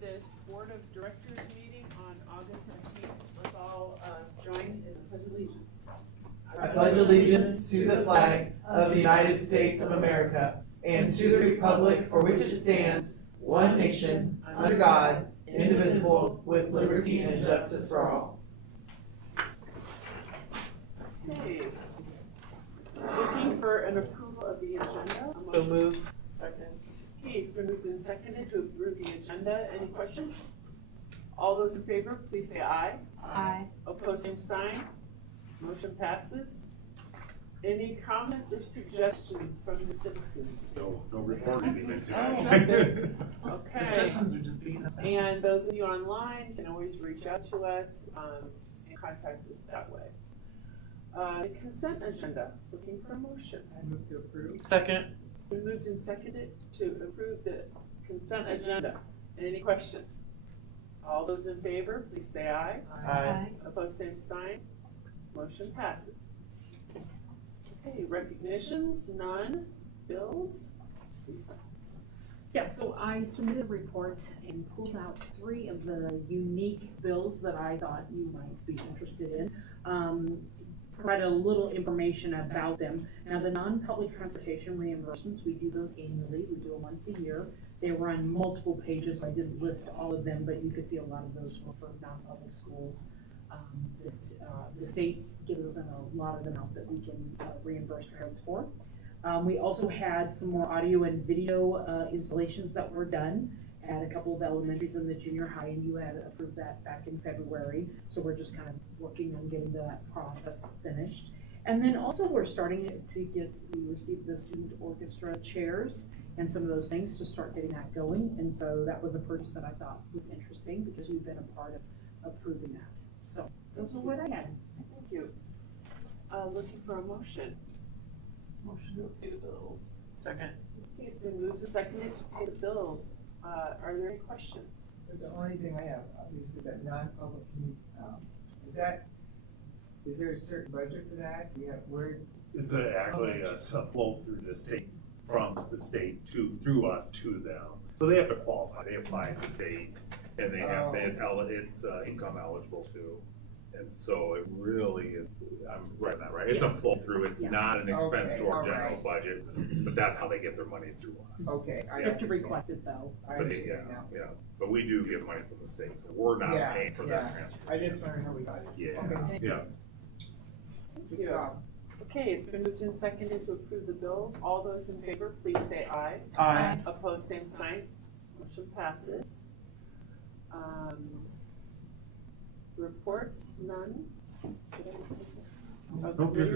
this Board of Directors meeting on August 19th. Let's all join in the Pledge of Allegiance. I pledge allegiance to the flag of the United States of America and to the republic for which it stands, one nation, under God, indivisible, with liberty and justice for all. Okay. Looking for an approval of the agenda. So moved. Second. Okay, it's been moved and seconded to approve the agenda. Any questions? All those in favor, please say aye. Aye. Opposed, same sign. Motion passes. Any comments or suggestions from the citizens? No report is even Oh, tonight. nothing. The Okay. citizens are just beating us up. And those of you online can always reach out to us and contact us that way. The consent agenda, looking for a motion. I move to approve. Second. It's been moved and seconded to approve the consent agenda. Any questions? All those in favor, please say aye. Aye. Opposed, same sign. Motion passes. Okay, recognitions, none. Bills? Lisa? Yes, so I submitted a report and pulled out 3 of the unique bills that I thought you might be interested in. Provided a little information about them. Now, the non-public transportation reimbursements, we do those annually. We do them once a year. They run multiple pages, so I didn't list all of them, but you can see a lot of those were for non-public schools. The state gives us a lot of the amount that we can reimburse parents for. We also had some more audio and video installations that were done at a couple of elementaries in the junior high, and you had approved that back in February. So we're just kind of working on getting that process finished. And then also we're starting we received the student orchestra chairs and some of those things to start getting that going. And so that was a purchase that I thought was interesting because we've been a part of approving that. So those were what I had. Thank you. Looking for a motion. Motion to pay the bills. Second. Okay, it's been moved and seconded to pay the bills. Are there any questions? The only thing I have, obviously, is that non-public, is there a certain budget for that? It's actually a flow through the state, from the state through us to them. So they have to qualify, they apply to the state, and they have, it's income eligible too. And so it really is, I'm right now, right? It's a flow through, it's not an expense to our general budget, but that's how they get their monies through us. Okay. You have to request it though. I But understand now. yeah, but we do get money from the state, so we're not Yeah, paying for yeah. that transfer. I just wondered how we got it. Yeah, Okay, thank you. yeah. Good job. Okay, it's been moved and seconded to approve the bills. All those in favor, please say aye. Aye. Opposed, same sign. Motion passes. Reports, none. Did I miss anything? Nope, Okay, you're good.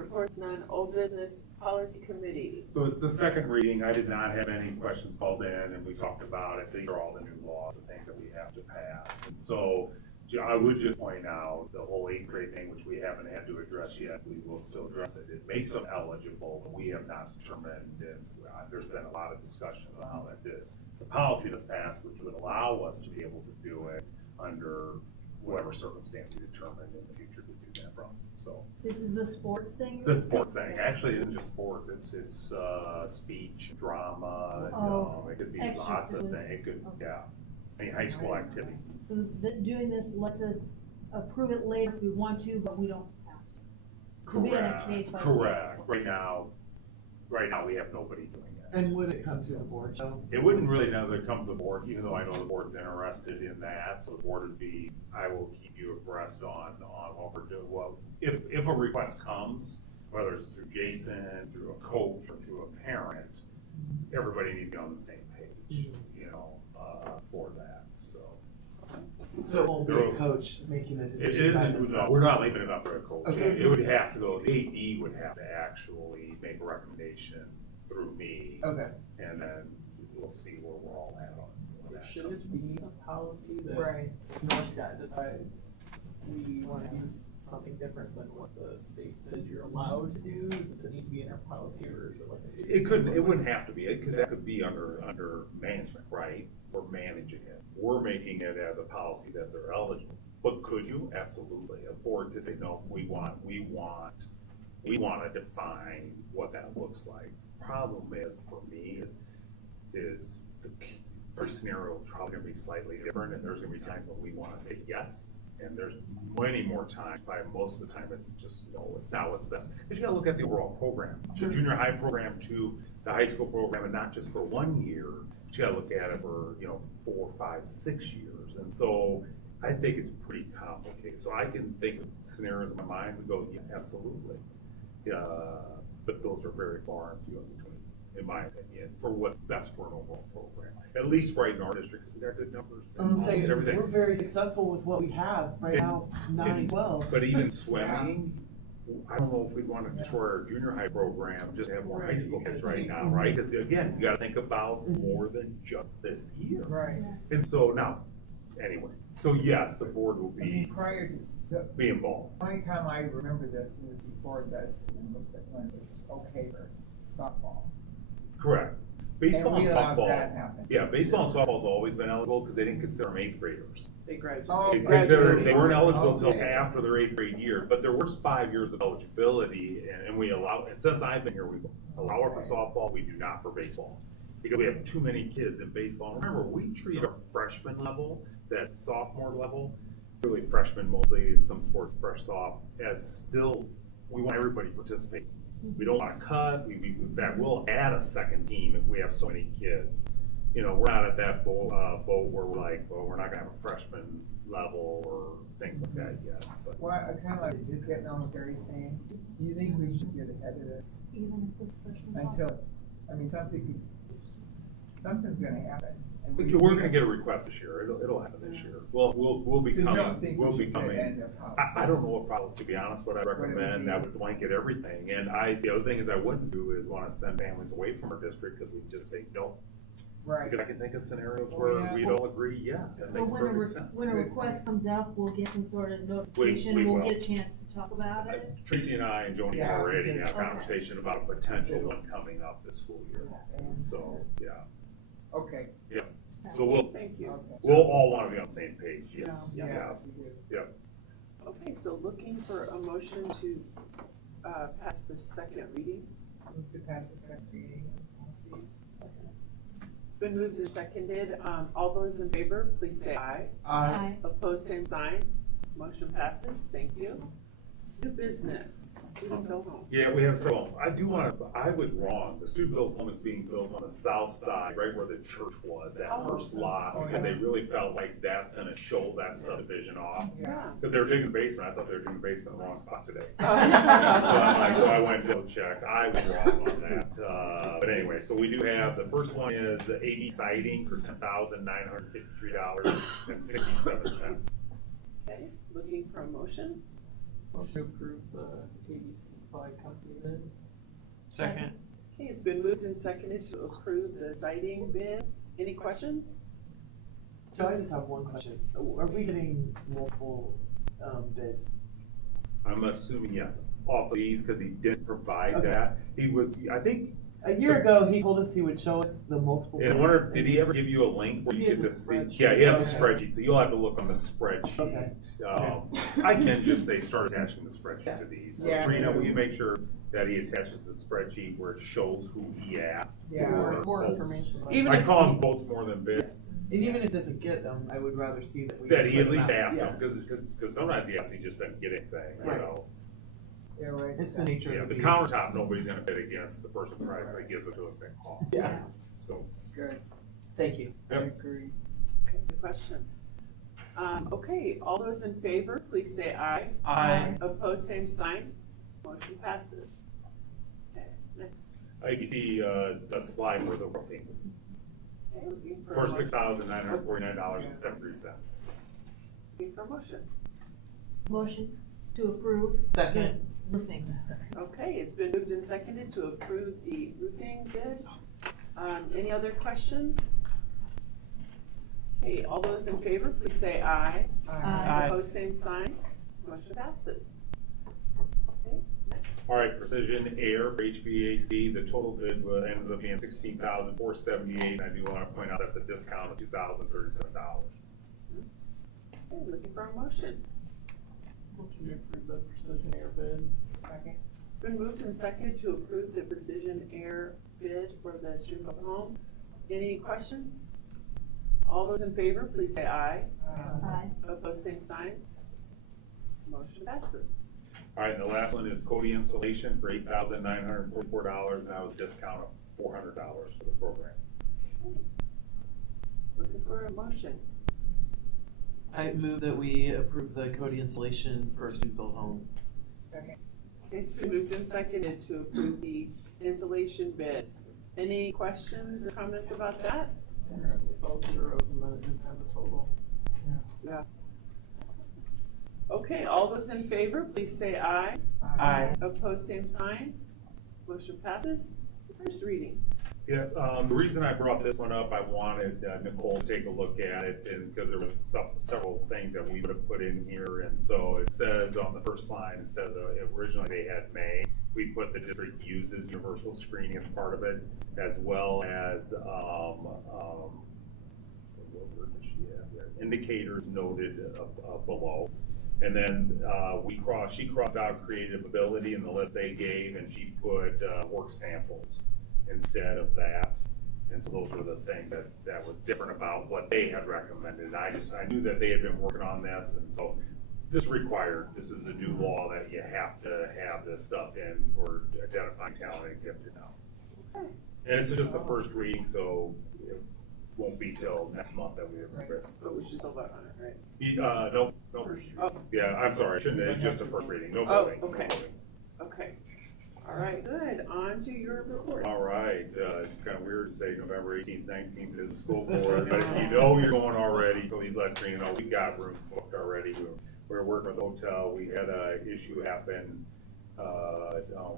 reports none. Old business policy committee. So it's the second reading. I did not have any questions called in, and we talked about it. These are all the new laws and things that we have to pass. And so I would just point out the whole 8th grade thing, which we haven't had to address yet. We will still address it. It makes them eligible, but we have not determined, and there's been a lot of discussion on how that is. The policy was passed, which would allow us to be able to do it under whatever circumstance we determine in the future to do that from. So This is the sports thing? the sports thing, actually, it isn't just sports, it's speech, drama, you know, it could be lots of things, it could, yeah, any high school activity. So doing this lets us approve it later if we want to, but we don't have to. To be on a case by case. Correct, right now we have nobody doing it. And would it come to the board, Joe? It wouldn't really never come to the board, even though I know the board's interested in that, so the board would be, I will keep you abreast on what we're doing. Well, if a request comes, whether it's through Jason, through a coach, or through a parent, everybody needs to be on the same page, you know, for that, so. So it won't be a coach making a It decision by isn't, no, themselves. we're not leaving it up to a coach. Okay. It would have to go, the AD would have to actually make a recommendation through me, Okay. and then we'll see where we're all at on that. Should it be a policy that Right. North Sky decides we want to use something different than what the state says you're allowed to do? Does it need to be in our policy, or is it like a? It wouldn't have to be, that could be under management, right? We're managing it. We're making it as a policy that they're eligible. But could you? Absolutely. A board could say, no, we want to define what that looks like. Problem is, for me, is our scenario is probably gonna be slightly different, and there's gonna be times when we wanna say yes, and there's many more times, probably most of the time, it's just, no, it's not what's best. Because you gotta look at the overall program, the junior high program to the high school program, and not just for 1 year, but you gotta look at it for, 4, 5, 6 years. And so I think it's pretty complicated. So I can think of scenarios in my mind, we go, yeah, absolutely. But those are very far and few in between, in my opinion, for what's best for an overall program. At least right in our district, because we got good numbers and I'm almost saying, everything. we're very successful with what we have right now, 9-12. But even swimming, I don't know if we'd want to destroy our junior high program, just have more high school kids right now, right? Because again, you gotta think about more than just this year. Right. And so now, anyway, so yes, the board will I mean, be, prior to, the be involved. only time I remember this was before this, was that when it was okay for softball. Correct. Baseball and we allowed softball, that happen. yeah, baseball and softball's always been eligible because they didn't consider them 8th graders. They graduate. Oh, They graduated. they weren't eligible until Okay. after their 8th grade year, but there was 5 years of eligibility, and we allow, and since I've been here, we allow it for softball, we do not for baseball. Because we have too many kids in baseball. Remember, we treat our freshman level, that sophomore level, really freshmen mostly, in some sports fresh soft, as still, we want everybody to participate. We don't wanna cut, in fact, we'll add a second team if we have so many kids. We're not at that boat where we're like, well, we're not gonna have a freshman level or things like that yet, but. Well, I kind of like did get on what Gary's saying. Do you think we should get ahead of this Even if the freshmen. until, I mean, something's gonna happen. and we- We're gonna get a request this year, it'll happen this year. We'll be So you don't coming, think we'll we be should get coming. end of policy? I don't know what probably, to be honest, what I it would recommend, be. that would blanket everything, and the other thing is I wouldn't do is wanna send families away from our district, cause we just say no. Right. Because I can think of scenarios Oh, where yeah. we'd all agree, yes, that Well, makes perfect sense. when a request comes out, we'll get some sort of notification, we we'll will. get a chance to talk about it. Tracy and I and Joni Yeah, already because- had a Okay. conversation about a potential one coming up this school year, so, yeah. Okay. So Thank you. Okay. we'll all wanna be on the same page, yes, Yeah. yeah. Yes, you do. Okay, so looking for a motion to pass the second reading. Move to pass the second reading of policies. It's been moved and seconded. All those in favor, please say aye. Aye. Opposed, same sign. Motion passes. Thank you. New business, student bill home. Yeah, we have several. I was wrong. The student built home is being built on the south side, right where the church was, that Oh. first lot, Oh, because they yeah. really felt like that's gonna show that subdivision off. Yeah. Because they were digging the basement, I thought they were digging the basement in the wrong spot today. So Oh. I went to check, I was wrong on that. But anyway, so we do have, the first one is AD siding for $10,953.67. Okay, looking for a motion. Motion to approve the ABC supply company bid. Second. Okay, it's been moved and seconded to approve the siding bid. Any questions? So I just have one question. Are we getting multiple bids? I'm assuming yes, off of these, because he didn't provide Okay. that. He was, I think, A year ago, he told us he would show us the multiple bids. and I wonder, did he ever give you a link where He you has get a to see? spreadsheet. Yeah, he has a Okay. spreadsheet, so you'll have to look on the spreadsheet. Okay. I can just say, start attaching the spreadsheet to these. So Yeah. Trina, will you make sure that he attaches the spreadsheet where it shows who he asked? Yeah. for More votes? information. about Even I if call he- them votes more than bids, And even if he doesn't get them, I would rather see that we. that he put at them least out. asked them, Yes. because sometimes he asks, he just doesn't get anything, you Right. know? Yeah, right. It's the nature Yeah, of the beast. countertop, nobody's gonna bid against the person that gives it to us that call. Yeah. So, Good. Thank you. I Yep. agree. Okay, good question. Okay, all those in favor, please say aye. Aye. Opposed, same sign. Motion passes. Okay, next. ABC, the supply for the roofing, Okay, looking for a for motion. $6,949.73. Looking for a motion. Motion to approve Second. roofing. Okay, it's been moved and seconded to approve the roofing bid. Any other questions? Okay, all those in favor, please say aye. Aye. Opposed, same sign. Motion passes. Okay, next. All right, Precision Air for HVAC, the total bid ended up being $16,478. I do want to point out that's a discount of $2,037. Okay, looking for a motion. Motion to approve the precision air bid. Second. It's been moved and seconded to approve the Precision Air bid for the student home. Any questions? All those in favor, please say aye. Aye. Opposed, same sign. Motion passes. All right, and the last one is Cody installation for $8,944, and that was a discount of $400 for the program. Looking for a motion. I move that we approve the Cody installation for Student Built Home. Second. It's been moved and seconded to approve the installation bid. Any questions or comments about that? It's interesting, it's all zeros and then it just have a total. Yeah. Okay, all those in favor, please say aye. Aye. Opposed, same sign. Motion passes. First reading. Yeah, the reason I brought this one up, I wanted Nicole to take a look at it, and because there was several things that we would have put in here, and so it says on the first line, instead of originally they had May, we put the district uses universal screening as part of it, as well as, what word did she have there? Indicators noted below. And then she crossed out creative ability in the list they gave, and she put work samples instead of that. And so those were the things that was different about what they had recommended. I knew that they had been working on this, and so this is a new law that you have to have this stuff in for identifying talented and gifted now. Okay. And it's just the first reading, so it won't be till next month that we have it. But we should still vote on it, right? No. Oh. Yeah, I'm sorry, it's just a first reading, no Oh, voting. no okay. voting. Okay. All right, good. On to your report. All right, it's kind of weird to say November 18th, 19th is the school board, but if you know you're going already, please let me know. We got rooms booked already. We're working with the hotel. We had an issue happen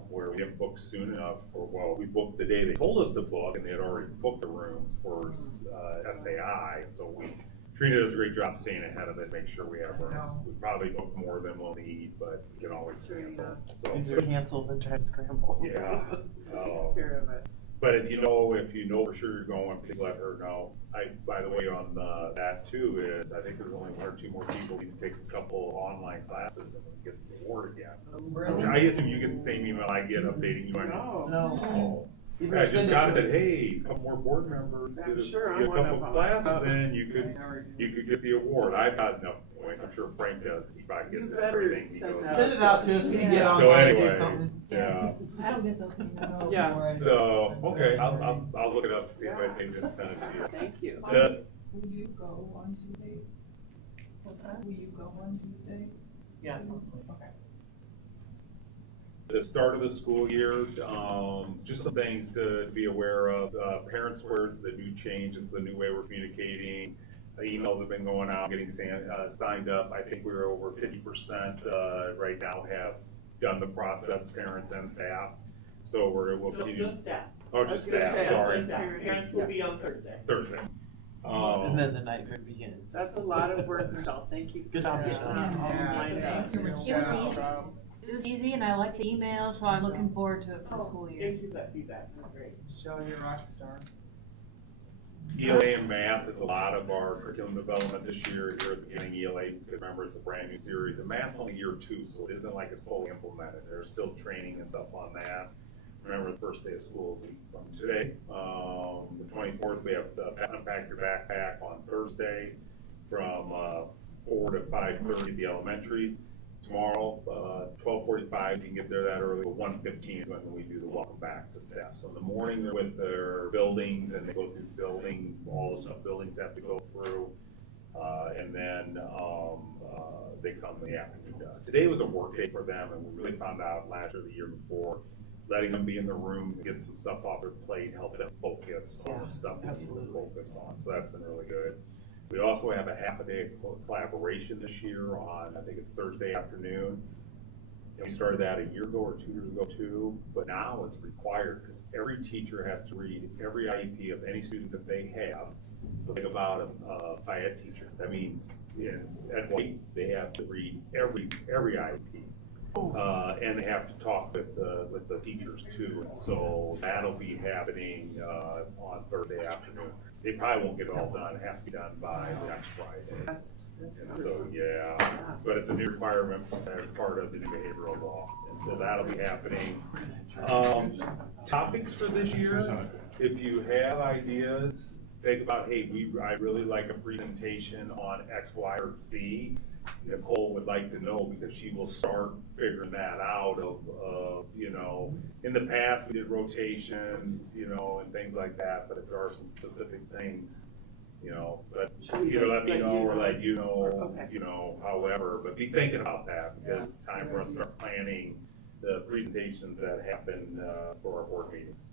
where we didn't book soon enough we booked the day they told us to book, and they had already booked the rooms for SAI, and so Trina does a great job staying ahead of it, make sure we have rooms. We probably book more than we'll need, but we can always cancel. Easier to cancel than try to scramble. Yeah. Takes care of it. But if you know for sure you're going, please let her know. By the way, on that too is, I think there's only one or two more people. We can take a couple online classes and we get the award again. I assume you get the same email I get updating you on. No. Either I just send it got to it, us. hey, a couple more board members, I'm get sure I'm a one of couple them. classes in, you could get the award. I've got enough points, I'm sure Frank does, he probably gets You it better everything he send goes. that Send it out to us, we can get Yeah. on So and do anyway, something. yeah. I don't get those emails. Yeah. So, okay, I'll look it up and see if I saved it and send it to you. Thank you. Just, Will you go on Tuesday? What's that? Will you go on Tuesday? Yeah. Okay. the start of the school year, just some things to be aware of. Parent Square is the new change, it's the new way we're communicating. Emails have been going out, getting signed up. I think we're over 50% right now have done the process, parents and staff. So we'll continue. Just staff. Oh, just staff, sorry. Just staff. Parents will be on Thursday. Thursday. And then the nightmare begins. That's a lot of work, Michelle, thank you. Good job, Michelle. Thank you, Michelle. It was easy. It was easy and I like the email, so I'm looking forward to it for the school year. Thank you for that feedback, that's great. Michelle, you're a rock star. ELA and math is a lot of our curriculum development this year here at the beginning. ELA, remember, it's a brand new series, and math's only year 2, so it isn't like it's fully implemented. There's still training and stuff on that. Remember, the first day of school is a week from today. The 24th, we have the Unpack Your Backpack on Thursday from 4 to 5:30 at the elementaries. Tomorrow, 12:45, you can get there that early, but 1:15 is when we do the welcome back to staff. So in the morning, they're with their buildings, and they go through building, all the stuff buildings have to go through, and then they come in the afternoon. Today was a work day for them, and we really found out last year, the year before, letting them be in the room and get some stuff off their plate, help them focus on the stuff they need to focus on. So that's been really good. We also have a half a day of collaboration this year on, I think it's Thursday afternoon. And we started that a year ago or 2 years ago too, but now it's required because every teacher has to read every IEP of any student that they have. So think about a FIED teacher. That means at White, they have to read every IEP. And they have to talk with the teachers too. And so that'll be happening on Thursday afternoon. They probably won't get it all done. It has to be done by next Friday. That's And so, yeah, but it's a new requirement as part of the new behavioral law. And so that'll be happening. Topics for this year, if you have ideas, think about, hey, I really like a presentation on X, Y, or Z. Nicole would like to know because she will start figuring that out of, you know, in the past we did rotations, you know, and things like that, but if there are some specific things, you know, but Should we either let me let know you or know? let you know, Okay. you know, however, but be thinking about that because Yeah. it's time for us to start planning the presentations that happen, for our board meetings.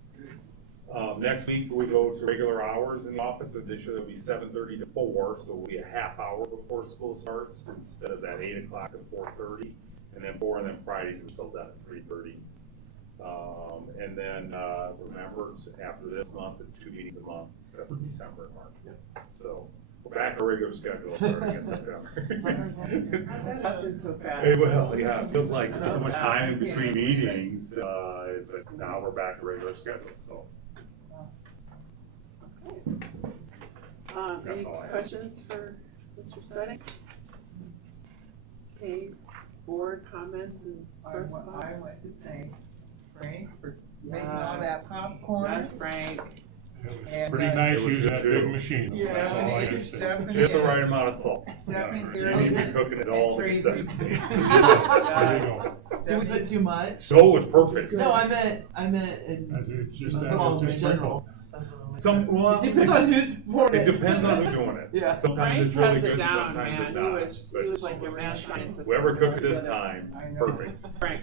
Next week, we go to regular hours in the office, and this year it'll be 7:30 to 4, so we'll be a half hour before school starts, instead of that 8 o'clock to 4:30, and then 4, and then Fridays, we're still done at 3:30. And then, remember, after this month, it's 2 meetings a month, except for December and March. So, we're back to regular schedule starting in September. That happened so fast. It will, yeah, it feels like there's so much time in between meetings, but now we're back to regular schedule, so. That's Any all I have. questions for Mr. Studing? Okay, board comments and I correspondence? want to thank Frank for making all that popcorn. Yes, Frank. And, Pretty nice It was using that two. big machine, that's all I can say. Stephanie Just the and- right amount of salt. Stephanie, You need to be cooking it all in Tracy. 7 states. There you go. Do we put too much? No, it was perfect. No, I meant in It's just the that, long, in it's just general. Well, It depends on who's pouring it depends on who's doing it. Yeah. Sometimes Frank it's really has good, it and down, sometimes man. it's He not. was like a mad scientist. Whoever cooked it this time, I know. perfect. Frank,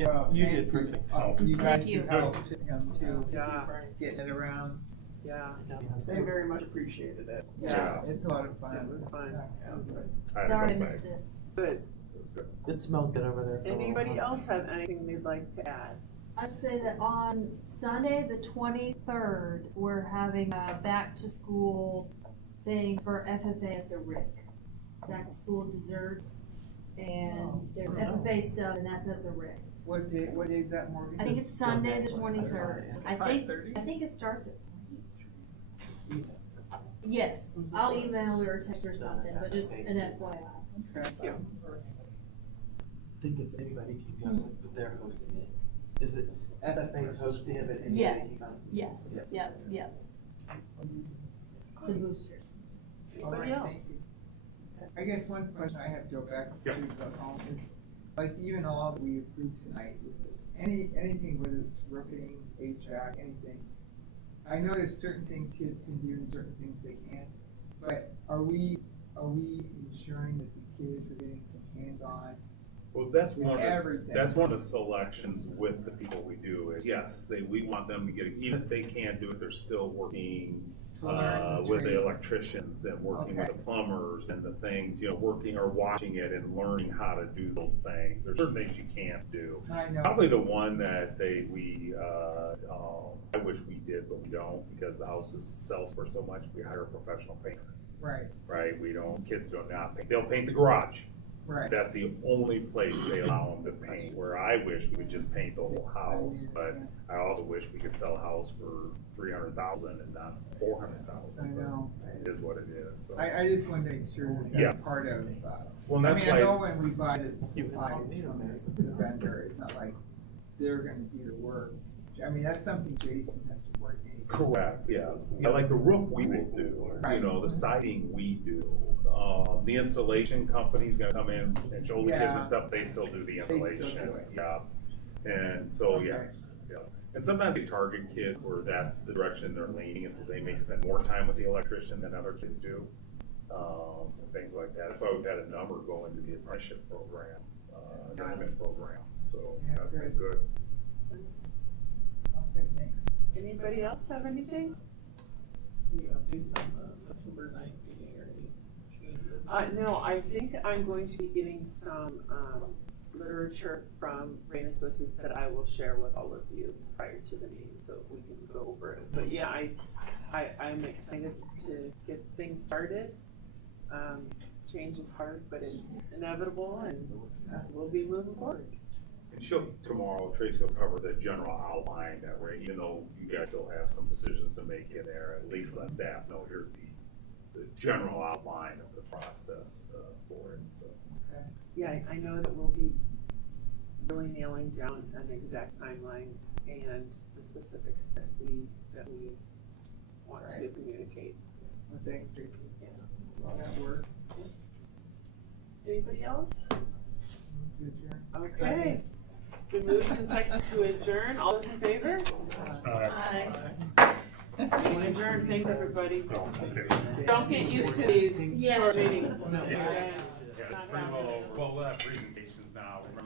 Well, You thank did perfect. You guys Thank you. who helped him too, yeah, getting it around. yeah, They very much appreciated it. Yeah. It's a lot of fun. it was fun. I had Sorry I no missed bags. it. Good. It was good. It smelled good over there. for a little Anybody while. else have anything they'd like to add? I'd say that on Sunday, the 23rd, we're having a back-to-school thing for FFA at the RIC. Back-to-school desserts, and there's FFA stuff, and that's at the RIC. What day is that, Morgan? I think it's Sunday, the 23rd. I think it starts at 3. Yes, I'll email or text or something, but just an FYI. Okay. I think it's anybody can go, but they're hosting it. Is it FFA's hosting it, but anybody Yeah. can come? Yes, Yes. yep. The booster. All Anybody right, else? thank you. I guess one question I have to go back to Yeah. the home is, like, even all that we approved tonight with this, anything, whether it's roofing, HVAC, anything. I know there's certain things kids can do and certain things they can't, but are we ensuring that the kids are getting some hands-on? Well, that's one Everything. that's one of the selections with the people we do is, yes, we want them to get, even if they can't do it, they're still working To learn the with the trade. electricians and working with Okay. the plumbers and the things, you know, working or watching it and learning how to do those things. There's certain things you can't do. I know. Probably the one that I wish we did, but we don't, because the houses sells for so much, we hire a professional painter, Right, right? Kids do not paint, they'll paint the garage. right. That's the only place they allow them to paint, where I wish we would just paint the whole house, but I also wish we could sell a house for 300,000 and not 400,000. I know. It is what it is, so. I just want to make sure that Yeah. that's part of, Well, and I that's mean, I know why, when we buy the supplies from the vendor, it's not like they're gonna do the work. I mean, that's something Jason has to coordinate. correct, yeah. Yeah, like the roof we will do, you know, the siding we do. The installation company's gonna come in and show the kids Yeah. and stuff, they still do the still do installation, it. yeah. And so, Okay. yes, yeah. And sometimes they target kids where that's the direction they're leaning, and so they may spend more time with the electrician than other kids do. And things like that. That's why we've had a number go into the apprenticeship program, journeyman program, so Yeah, that's been good. good. Okay, thanks. Anybody else have anything? Any updates on the September 9th meeting or any changes? No, I think I'm going to be getting some, literature from Rain Associates that I will share with all of you prior to the meeting, so we can go over it. But yeah, I'm excited to get things started. Change is hard, but it's inevitable, and we'll be moving forward. And tomorrow, Tracy will cover the general outline that way, even though you guys still have some decisions to make in there, at least let staff know here's the general outline of the process for it, so. Yeah, I know that we'll be really nailing down an exact timeline and the specifics that we want to communicate. Thanks, Tracy. All that work. Anybody else? Good job. Okay. Been moved and seconded to adjourn. All those in favor? Adjourn. Thanks, everybody. Don't get used to these Yeah. short meetings. Yeah, it's pretty well over. Well, we'll have presentation.